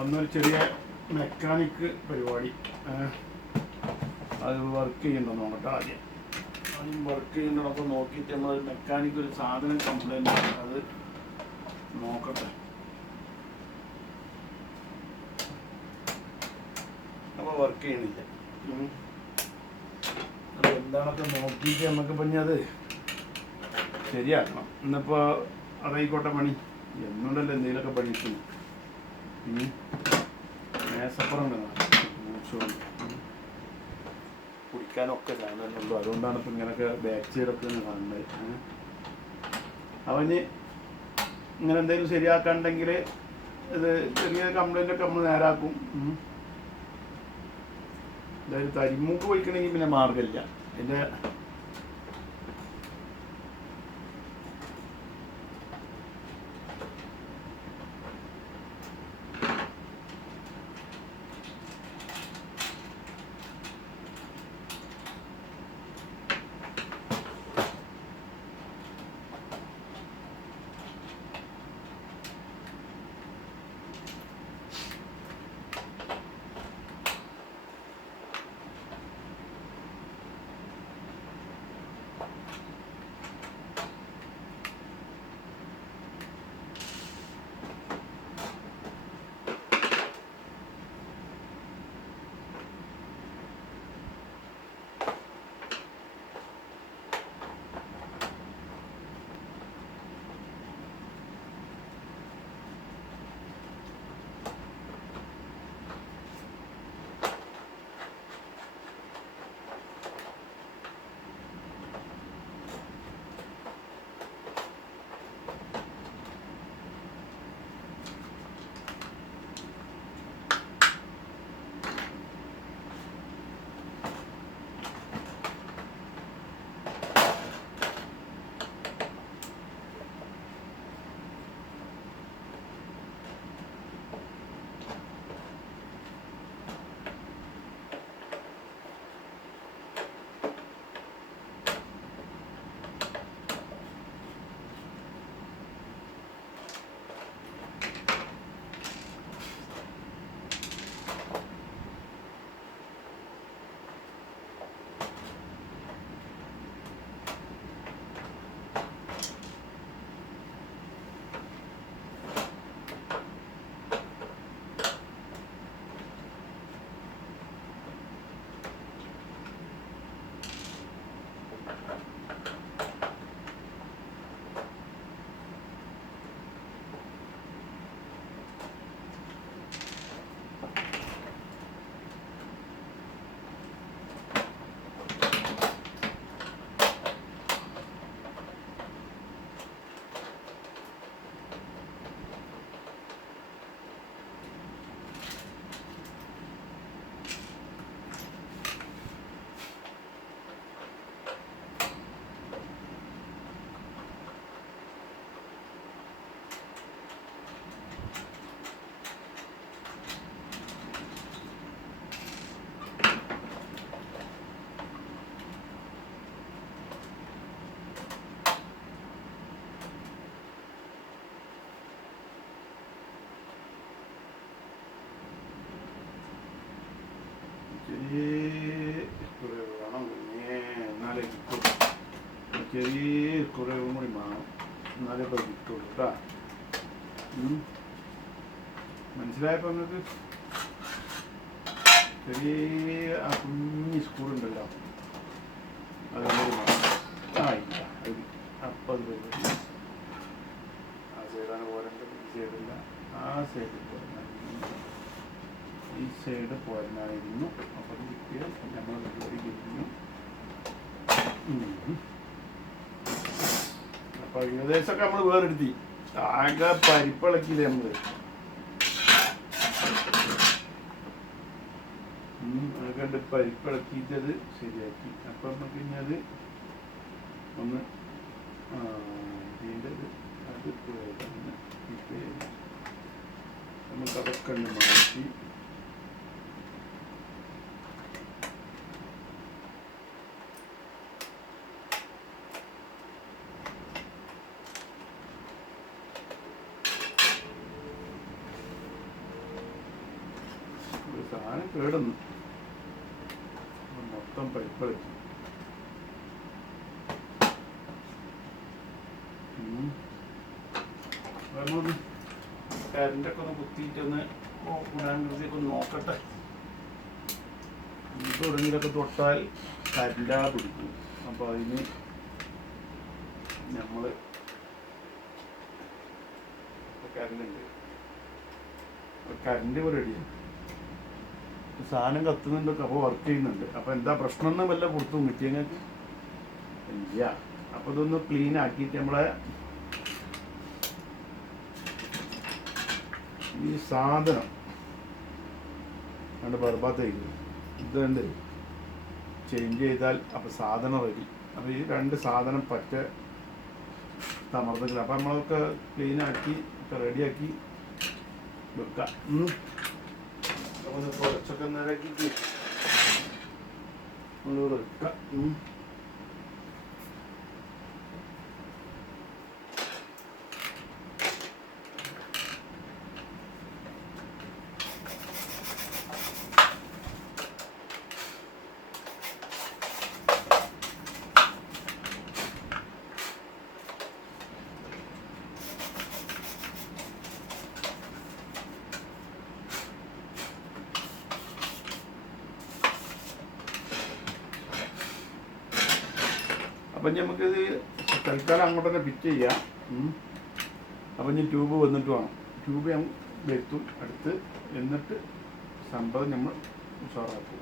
ഒന്നൊരു ചെറിയ മെക്കാനിക് പരിപാടി. അത് വർക്ക് ചെയ്യണ്ടോ നോക്കട്ടെ ആദ്യം. ആദ്യം വർക്ക് ചെയ്യുന്നുണ്ടോ നോക്കിയിട്ട് നമ്മൾ മെക്കാനിക് ഒരു സാധനം കംപ്ലൈന്റ് അത് നോക്കട്ടെ. അപ്പോൾ വർക്ക് ചെയ്യണില്ല. അപ്പോൾ എന്താണൊക്കെ നോക്കിയിട്ട് നമുക്ക് പിന്നെ അത് ശരിയാക്കണം. ഇന്നിപ്പോൾ അതായിക്കോട്ടെ പണി. എന്നുണ്ടല്ലോ എന്തെങ്കിലുമൊക്കെ പണിക്കുന്നു ഇനി മേസപ്പുറം കുടിക്കാനൊക്കെ ചാനലുള്ളൂ അതുകൊണ്ടാണ് ഇപ്പം ഇങ്ങനെയൊക്കെ ബാക്ക് സൈഡൊക്കെ കാണുന്നത്. അവന് ഇങ്ങനെ എന്തെങ്കിലും ശരിയാക്കാണ്ടെങ്കിൽ ഇത് ചെറിയ കംപ്ലൈന്റ് ഒക്കെ നമ്മൾ നേരാക്കും. അതായത് തരിമൂക്ക് പോയിക്കണമെങ്കിൽ പിന്നെ മാർഗമില്ല. എന്റെ ചെറിയ കുറവും കൂടി വേണം എന്നാലേ ഇപ്പം കിട്ടുള്ളൂ കേട്ടോ മനസ്സിലായപ്പോൾ നിങ്ങൾക്ക് ചെറിയ ആ കുഞ്ഞി സ്കൂളുണ്ടല്ലോ അതുകൂടി വേണം ആ ഇല്ല അത് അപ്പം അത് ആ സൈഡാണ് പോരേണ്ടത് ഈ സൈഡില്ല ആ സൈഡിൽ പോരണം ഈ സൈഡ് പോരുന്നായിരുന്നു അപ്പം കിട്ടിയാൽ നമ്മൾ കഴിഞ്ഞു അപ്പൊ ഏകദേശമൊക്കെ നമ്മൾ വേറെടുത്തി. ആകെ പരിപ്പിളക്കില്ലേ നമ്മൾ. കണ്ട് പരിപ്പിളക്കിയിട്ടത് ശരിയാക്കി. അപ്പം നമുക്ക് ഇനി അത് ഒന്ന് ഇതിന്റെ ഇത് അത് പോയതാണ് ഈ പേര് നമുക്ക് അതൊക്കെ ഒന്ന് മാറ്റി സാധനം കേടുന്നു. മൊത്തം പൈപ്പ് നമ്മളൊന്ന് കരണ്ടൊക്കെ ഒന്ന് കുത്തിയിട്ടൊന്ന് ഗുണാകൃതിയൊക്കെ ഒന്ന് നോക്കട്ടെ. എവിടെയെങ്കിലൊക്കെ തൊട്ടാൽ കരണ്ടാ പിടിക്കും. അപ്പോൾ അതിന് നമ്മൾ കരണ്ടുണ്ട് കരണ്ട് ഇപ്പോൾ റെഡിയാണ് സാധനം കത്തുന്നുണ്ട് അപ്പോൾ വർക്ക് ചെയ്യുന്നുണ്ട്. അപ്പോൾ എന്താ പ്രശ്നം എന്ന് വല്ല കൊടുത്തു കിട്ടിയങ്ങൾക്ക് ഇല്ല. അപ്പോൾ ഇതൊന്ന് ക്ലീൻ ആക്കിയിട്ട് നമ്മളെ ഈ സാധനം കണ്ട് ബർബാത്തേക്ക് ഇതുണ്ട് ചേഞ്ച് ചെയ്താൽ അപ്പോൾ സാധനം റെഡി അപ്പോൾ ഈ രണ്ട് സാധനം പറ്റ തമർന്നില്ല അപ്പോൾ നമ്മളൊക്കെ ക്ലീൻ ആക്കി ഒക്കെ റെഡിയാക്കി വെക്കാം ഉം. അപ്പോൾ ഇത് കുറച്ചൊക്കെ നിരക്കിയിട്ട് നമ്മൾ വെക്കാം ഉം. അപ്പം നമുക്കിത് തൽക്കാലം അങ്ങോട്ട് തന്നെ ഫിറ്റ് ചെയ്യാം. അപ്പം ഇനി ട്യൂബ് വന്നിട്ട് വേണം. ട്യൂബ് ഞാൻ വെത്തും അടുത്ത്. എന്നിട്ട് സംഭവം നമ്മൾ ഉഷാറാക്കും.